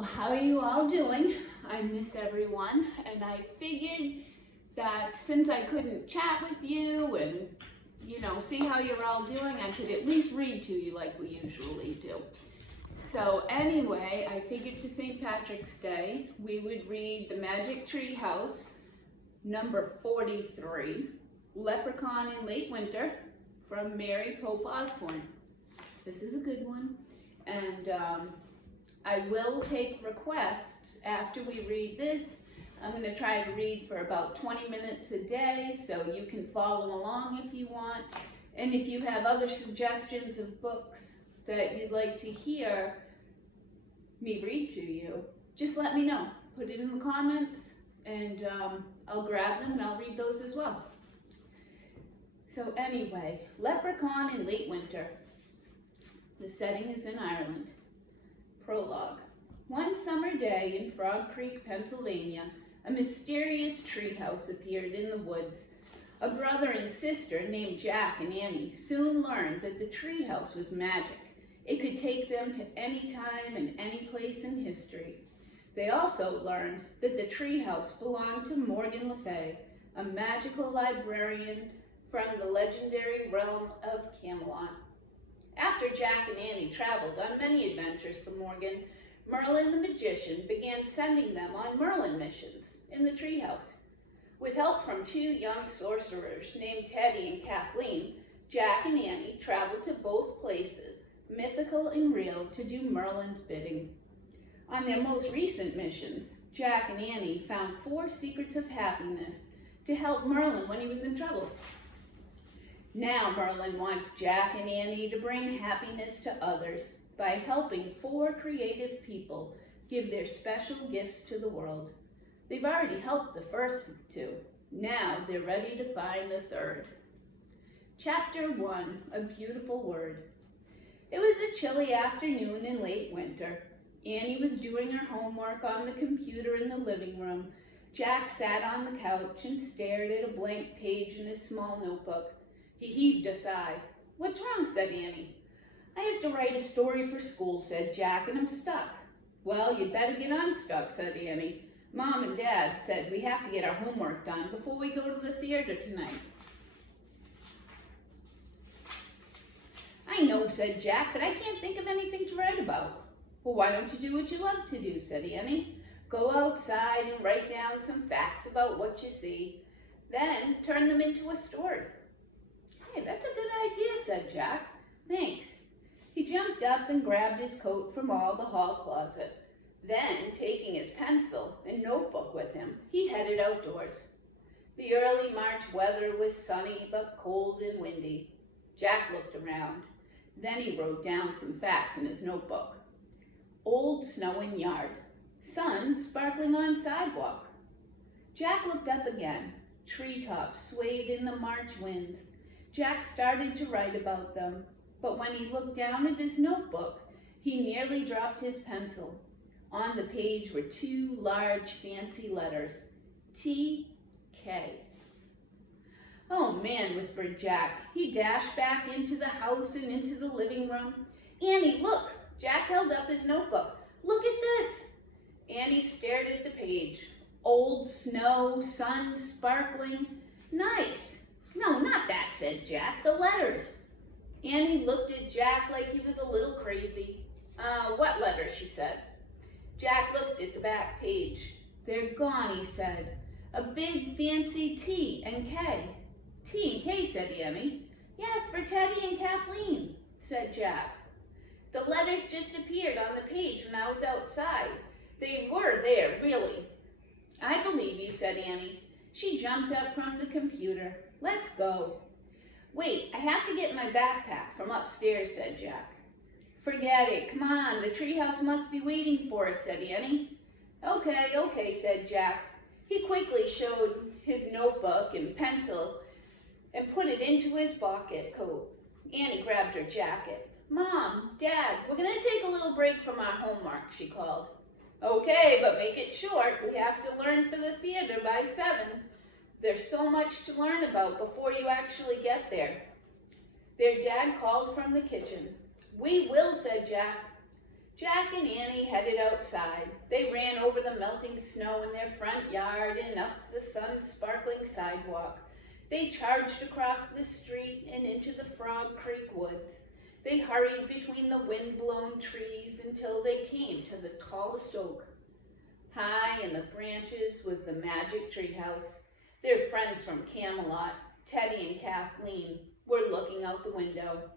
Well, how are you all doing? I miss everyone, and I figured that since I couldn't chat with you and, see how you're all doing, I could at least read to you like we usually do. So anyway, I figured for St. Patrick's Day, we would read The Magic Tree House, number 43, Leprechaun in Late Winter, from Mary Pope Osborne. This is a good one, and I will take requests after we read this. I'm going to try to read for about 20 minutes a day, so you can follow along if you want. And if you have other suggestions of books that you'd like to hear me read to you, just let me know. Put it in the comments, and I'll grab them and I'll read those as well. So anyway, Leprechaun in Late Winter. The setting is in Ireland. Prologue. One summer day in Frog Creek, Pennsylvania, a mysterious treehouse appeared in the woods. A brother and sister named Jack and Annie soon learned that the treehouse was magic. It could take them to any time and any place in history. They also learned that the treehouse belonged to Morgan Le Fay, a magical librarian from the legendary realm of Camelot. After Jack and Annie traveled on many adventures for Morgan, Merlin the magician began sending them on Merlin missions in the treehouse. With help from two young sorcerers named Teddy and Kathleen, Jack and Annie traveled to both places, mythical and real, to do Merlin's bidding. On their most recent missions, Jack and Annie found 4 secrets of happiness to help Merlin when he was in trouble. Now Merlin wants Jack and Annie to bring happiness to others by helping 4 creative people give their special gifts to the world. They've already helped the first 2. Now they're ready to find the 3rd. Chapter 1, A Beautiful Word. It was a chilly afternoon in late winter. Annie was doing her homework on the computer in the living room. Jack sat on the couch and stared at a blank page in his small notebook. He heaved a sigh. "What's wrong?" said Annie. "I have to write a story for school," said Jack, "and I'm stuck." "Well, you'd better get unstuck," said Annie. "Mom and Dad said we have to get our homework done before we go to the theater tonight." "I know," said Jack, "but I can't think of anything to write about." "Well, why don't you do what you love to do?" said Annie. "Go outside and write down some facts about what you see. Then turn them into a story." "Hey, that's a good idea," said Jack. "Thanks." He jumped up and grabbed his coat from the hall closet. Then, taking his pencil and notebook with him, he headed outdoors. The early March weather was sunny but cold and windy. Jack looked around. Then he wrote down some facts in his notebook. Old snowing yard. Sun sparkling on sidewalk. Jack looked up again. Treetops swayed in the March winds. Jack started to write about them, but when he looked down at his notebook, he nearly dropped his pencil. On the page were 2 large, fancy letters, T.K. "Oh man," whispered Jack. He dashed back into the house and into the living room. "Annie, look!" Jack held up his notebook. "Look at this!" Annie stared at the page. Old snow, sun sparkling. "Nice." "No, not that," said Jack. "The letters." Annie looked at Jack like he was a little crazy. What letters?" she said. Jack looked at the back page. "They're gone," he said. "A big fancy T and K." "T and K," said Annie. "Yes, for Teddy and Kathleen," said Jack. "The letters just appeared on the page when I was outside. They were there, really." "I believe you," said Annie. She jumped up from the computer. "Let's go." "Wait, I have to get my backpack from upstairs," said Jack. "Forget it. Come on, the treehouse must be waiting for us," said Annie. Okay, said Jack. He quickly showed his notebook and pencil and put it into his pocket coat. Annie grabbed her jacket. "Mom, Dad, we're going to take a little break from our homework," she called. "Okay, but make it short. We have to learn for the theater by 7. There's so much to learn about before you actually get there." Their dad called from the kitchen. "We will," said Jack. Jack and Annie headed outside. They ran over the melting snow in their front yard and up the sun-sparkling sidewalk. They charged across the street and into the Frog Creek woods. They hurried between the wind-blown trees until they came to the tallest oak. High in the branches was the magic treehouse. Their friends from Camelot, Teddy and Kathleen, were looking out the window.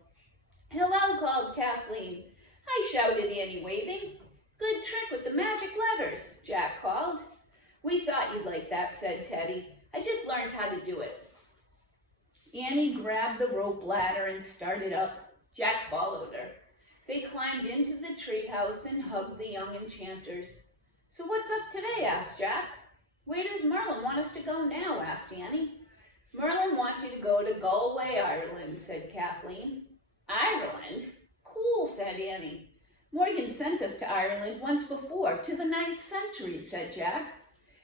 "Hello," called Kathleen. "Hi," shouted Annie, waving. "Good trick with the magic letters," Jack called. "We thought you'd like that," said Teddy. "I just learned how to do it." Annie grabbed the rope ladder and started up. Jack followed her. They climbed into the treehouse and hugged the young enchanters. "So what's up today?" asked Jack. "Where does Merlin want us to go now?" asked Annie. "Merlin wants you to go to Galway, Ireland," said Kathleen. "Ireland? Cool," said Annie. "Morgan sent us to Ireland once before, to the 9th century, said Jack.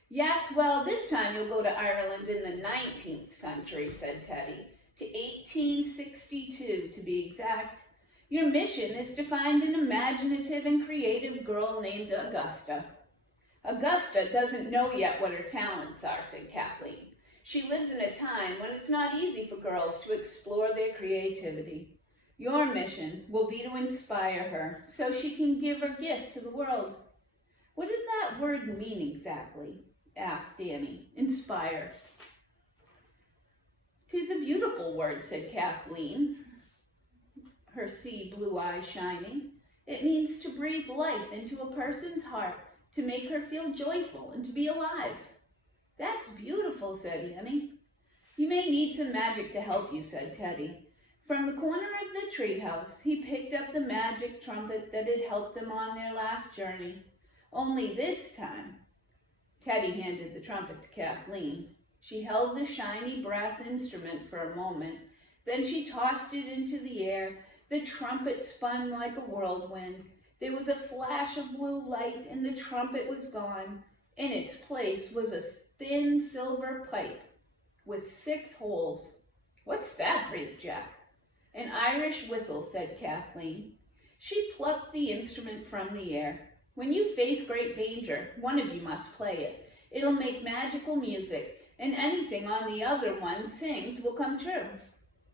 "Yes, well, this time you'll go to Ireland in the 19th century, said Teddy, to 1862 to be exact. Your mission is to find an imaginative and creative girl named Augusta." "Augusta doesn't know yet what her talents are," said Kathleen. "She lives in a time when it's not easy for girls to explore their creativity. Your mission will be to inspire her so she can give her gift to the world." "What does that word mean exactly?" asked Annie. "Inspire." "'Tis a beautiful word," said Kathleen, her sea blue eyes shining. "It means to breathe life into a person's heart, to make her feel joyful and to be alive." "That's beautiful," said Annie. "You may need some magic to help you," said Teddy. From the corner of the treehouse, he picked up the magic trumpet that had helped them on their last journey. Only this time, Teddy handed the trumpet to Kathleen. She held the shiny brass instrument for a moment. Then she tossed it into the air. The trumpet spun like a whirlwind. There was a flash of blue light, and the trumpet was gone. In its place was a thin silver pipe with 6 holes. "What's that?" breathed Jack. "An Irish whistle," said Kathleen. She plucked the instrument from the air. "When you face great danger, one of you must play it. It'll make magical music, and anything on the other one sings will come true."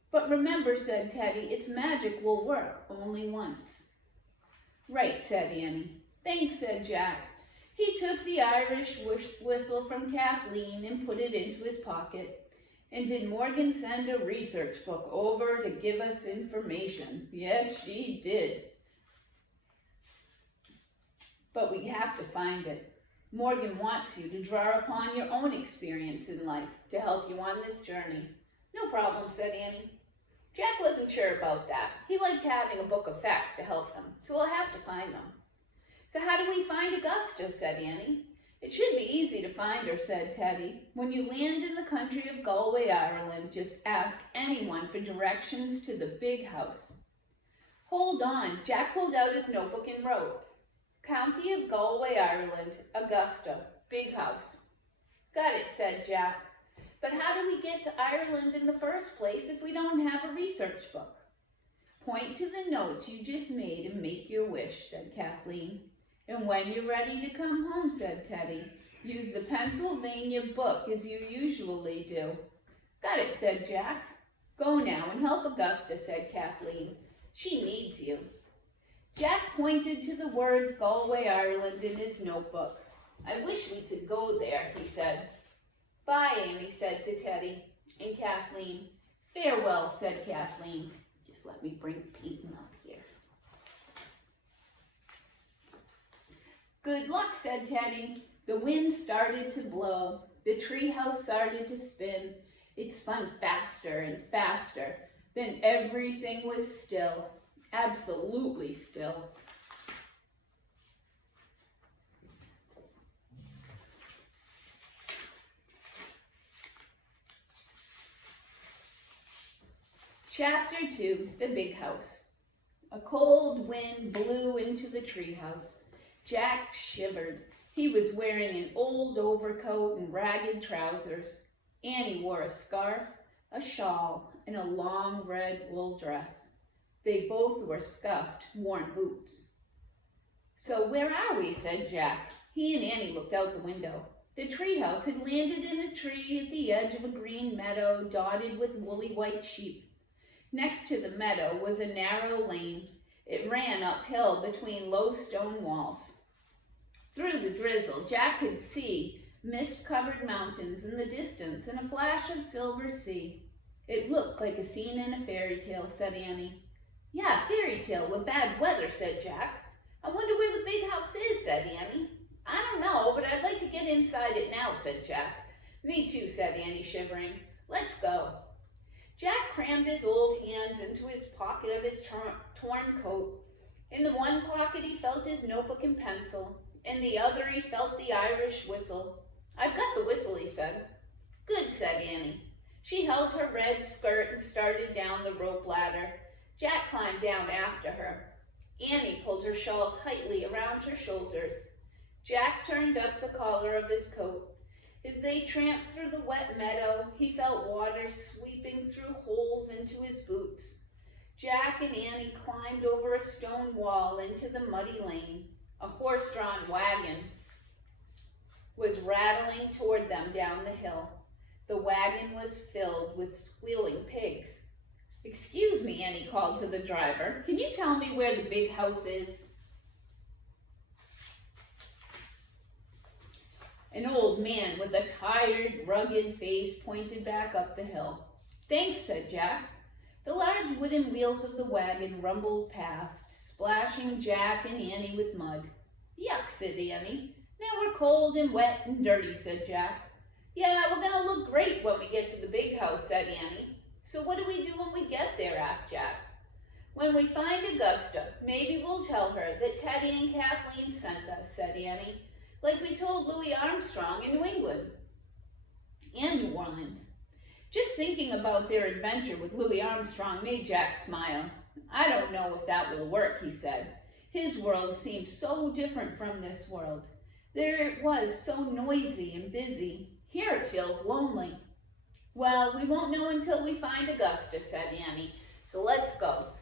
"But remember," said Teddy, "its magic will work only once." "Right," said Annie. "Thanks," said Jack. He took the Irish whistle from Kathleen and put it into his pocket. "And did Morgan send a research book over to give us information?" "Yes, she did. But we have to find it. Morgan wants you to draw upon your own experience in life to help you on this journey." "No problem," said Annie. Jack wasn't sure about that. He liked having a book of facts to help him, so we'll have to find them. "So how do we find Augusta?" said Annie. "It should be easy to find her," said Teddy. "When you land in the country of Galway, Ireland, just ask anyone for directions to the big house." "Hold on." Jack pulled out his notebook and wrote, "County of Galway, Ireland, Augusta, big house." "Got it," said Jack. "But how do we get to Ireland in the first place if we don't have a research book?" "Point to the notes you just made and make your wish," said Kathleen. "And when you're ready to come home," said Teddy, "use the Pennsylvania book as you usually do." "Got it," said Jack. "Go now and help Augusta," said Kathleen. "She needs you." Jack pointed to the words Galway, Ireland in his notebook. "I wish we could go there," he said. "Bye," Annie said to Teddy and Kathleen. "Farewell," said Kathleen. Just let me bring Peyton up here. "Good luck," said Teddy. The wind started to blow. The treehouse started to spin. It spun faster and faster. Then everything was still. Absolutely still. Chapter 2, The Big House. A cold wind blew into the treehouse. Jack shivered. He was wearing an old overcoat and ragged trousers. Annie wore a scarf, a shawl, and a long red wool dress. They both wore scuffed, worn boots. "So where are we?" said Jack. He and Annie looked out the window. The treehouse had landed in a tree at the edge of a green meadow dotted with woolly white sheep. Next to the meadow was a narrow lane. It ran uphill between low stone walls. Through the drizzle, Jack could see mist-covered mountains in the distance and a flash of silver sea. "It looked like a scene in a fairy tale," said Annie. "Yeah, fairy tale with bad weather," said Jack. "I wonder where the big house is," said Annie. "I don't know, but I'd like to get inside it now," said Jack. "Me too," said Annie, shivering. "Let's go." Jack crammed his old hands into his pocket of his torn coat. In the one pocket he felt his notebook and pencil. In the other he felt the Irish whistle. "I've got the whistle," he said. "Good," said Annie. She held her red skirt and started down the rope ladder. Jack climbed down after her. Annie pulled her shawl tightly around her shoulders. Jack turned up the collar of his coat. As they tramped through the wet meadow, he felt water sweeping through holes into his boots. Jack and Annie climbed over a stone wall into the muddy lane. A horse-drawn wagon was rattling toward them down the hill. The wagon was filled with squealing pigs. "Excuse me," Annie called to the driver. "Can you tell me where the big house is?" An old man with a tired, rugged face pointed back up the hill. "Thanks," said Jack. The large wooden wheels of the wagon rumbled past, splashing Jack and Annie with mud. "Yuck," said Annie. "Now we're cold and wet and dirty," said Jack. "Yeah, we're gonna look great when we get to the big house," said Annie. "So what do we do when we get there?" asked Jack. "When we find Augusta, maybe we'll tell her that Teddy and Kathleen sent us," said Annie. "Like we told Louis Armstrong in New England and New Orleans." Just thinking about their adventure with Louis Armstrong made Jack smile. "I don't know if that will work," he said. "His world seemed so different from this world. There it was so noisy and busy. Here it feels lonely." "Well, we won't know until we find Augusta," said Annie. "So let's go."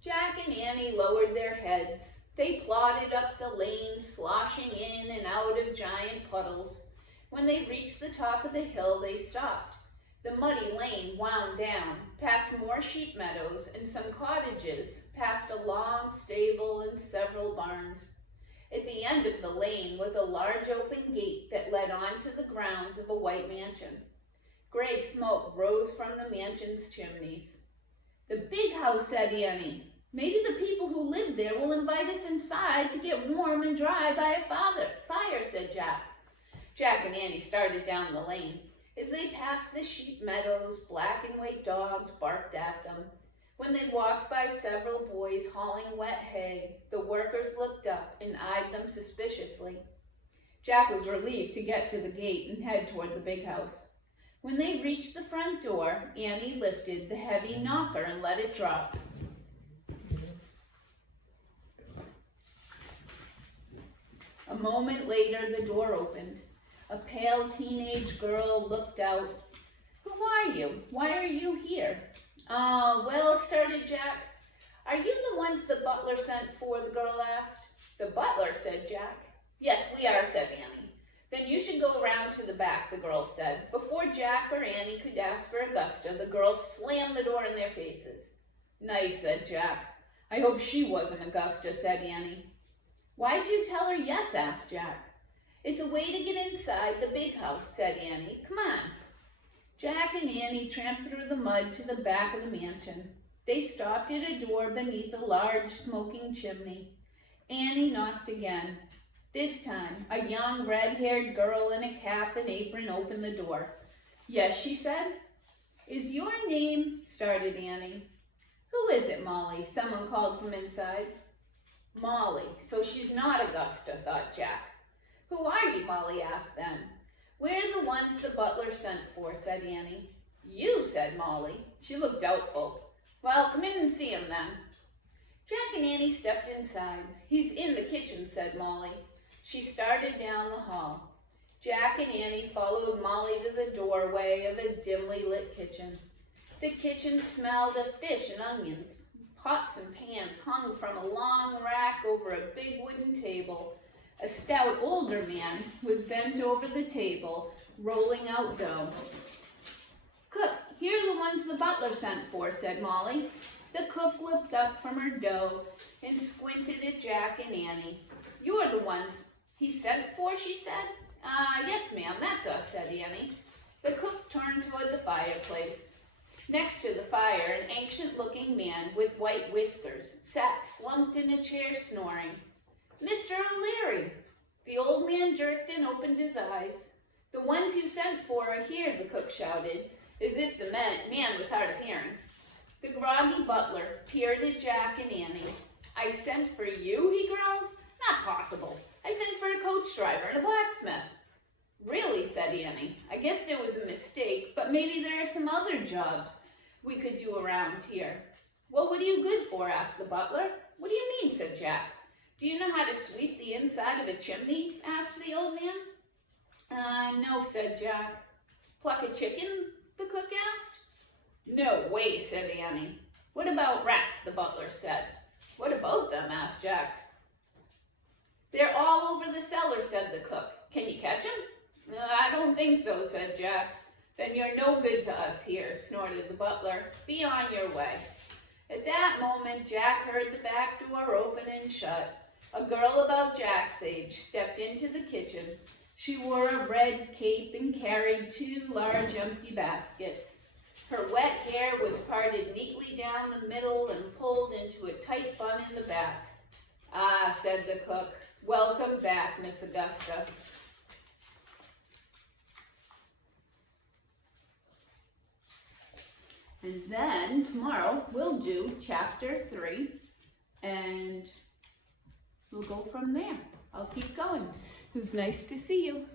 Jack and Annie lowered their heads. They plodded up the lane, sloshing in and out of giant puddles. When they reached the top of the hill, they stopped. The muddy lane wound down, past more sheep meadows and some cottages, past a long stable and several barns. At the end of the lane was a large open gate that led onto the grounds of a white mansion. Gray smoke rose from the mansion's chimneys. "The big house," said Annie. "Maybe the people who live there will invite us inside to get warm and dry by a fire," said Jack. Jack and Annie started down the lane. As they passed the sheep meadows, black and white dogs barked at them. When they walked by several boys hauling wet hay, the workers looked up and eyed them suspiciously. Jack was relieved to get to the gate and head toward the big house. When they reached the front door, Annie lifted the heavy knocker and let it drop. A moment later, the door opened. A pale teenage girl looked out. "Who are you? Why are you here?" Well," started Jack. "Are you the ones the butler sent for?" the girl asked. "The butler?" said Jack. "Yes, we are," said Annie. "Then you should go around to the back," the girl said. Before Jack or Annie could ask for Augusta, the girls slammed the door in their faces. "Nice," said Jack. "I hope she wasn't Augusta," said Annie. "Why'd you tell her yes?" asked Jack. "It's a way to get inside the big house," said Annie. "Come on." Jack and Annie tramped through the mud to the back of the mansion. They stopped at a door beneath a large smoking chimney. Annie knocked again. This time, a young red-haired girl in a cap and apron opened the door. "Yes," she said. "Is your name—" started Annie. "Who is it, Molly?" someone called from inside. Molly, so she's not Augusta, thought Jack. "Who are you?" Molly asked then. "We're the ones the butler sent for," said Annie. "You?" said Molly. She looked doubtful. "Well, come in and see him then." Jack and Annie stepped inside. "He's in the kitchen," said Molly. She started down the hall. Jack and Annie followed Molly to the doorway of a dimly lit kitchen. The kitchen smelled of fish and onions, Pots and pans hung from a long rack over a big wooden table. A stout older man was bent over the table, rolling out dough. "Cook, here are the ones the butler sent for," said Molly. The cook looked up from her dough and squinted at Jack and Annie. "You are the ones he sent for," she said. Yes, ma'am, that's us," said Annie. The cook turned toward the fireplace. Next to the fire, an ancient-looking man with white whiskers sat slumped in a chair snoring. "Mr. O'Leary." The old man jerked and opened his eyes. "The ones you sent for are here," the cook shouted, as if the man was hard of hearing. The groggy butler peered at Jack and Annie. "I sent for you?" he growled. "Not possible. I sent for a coach driver and a blacksmith." "Really?" said Annie. "I guess there was a mistake, but maybe there are some other jobs we could do around here." "Well, what are you good for?" asked the butler. "What do you mean?" said Jack. "Do you know how to sweep the inside of a chimney?" asked the old man. No, said Jack. "Pluck a chicken?" the cook asked. "No way," said Annie. "What about rats?" the butler said. "What about them?" asked Jack. "They're all over the cellar," said the cook. "Can you catch them?" "I don't think so," said Jack. "Then you're no good to us here," snorted the butler. "Be on your way." At that moment, Jack heard the back door open and shut. A girl about Jack's age stepped into the kitchen. She wore a red cape and carried 2 large empty baskets. Her wet hair was parted neatly down the middle and pulled into a tight bun in the back. "Ah," said the cook. "Welcome back, Miss Augusta." And then tomorrow we'll do chapter 3 and we'll go from there. I'll keep going. It was nice to see you.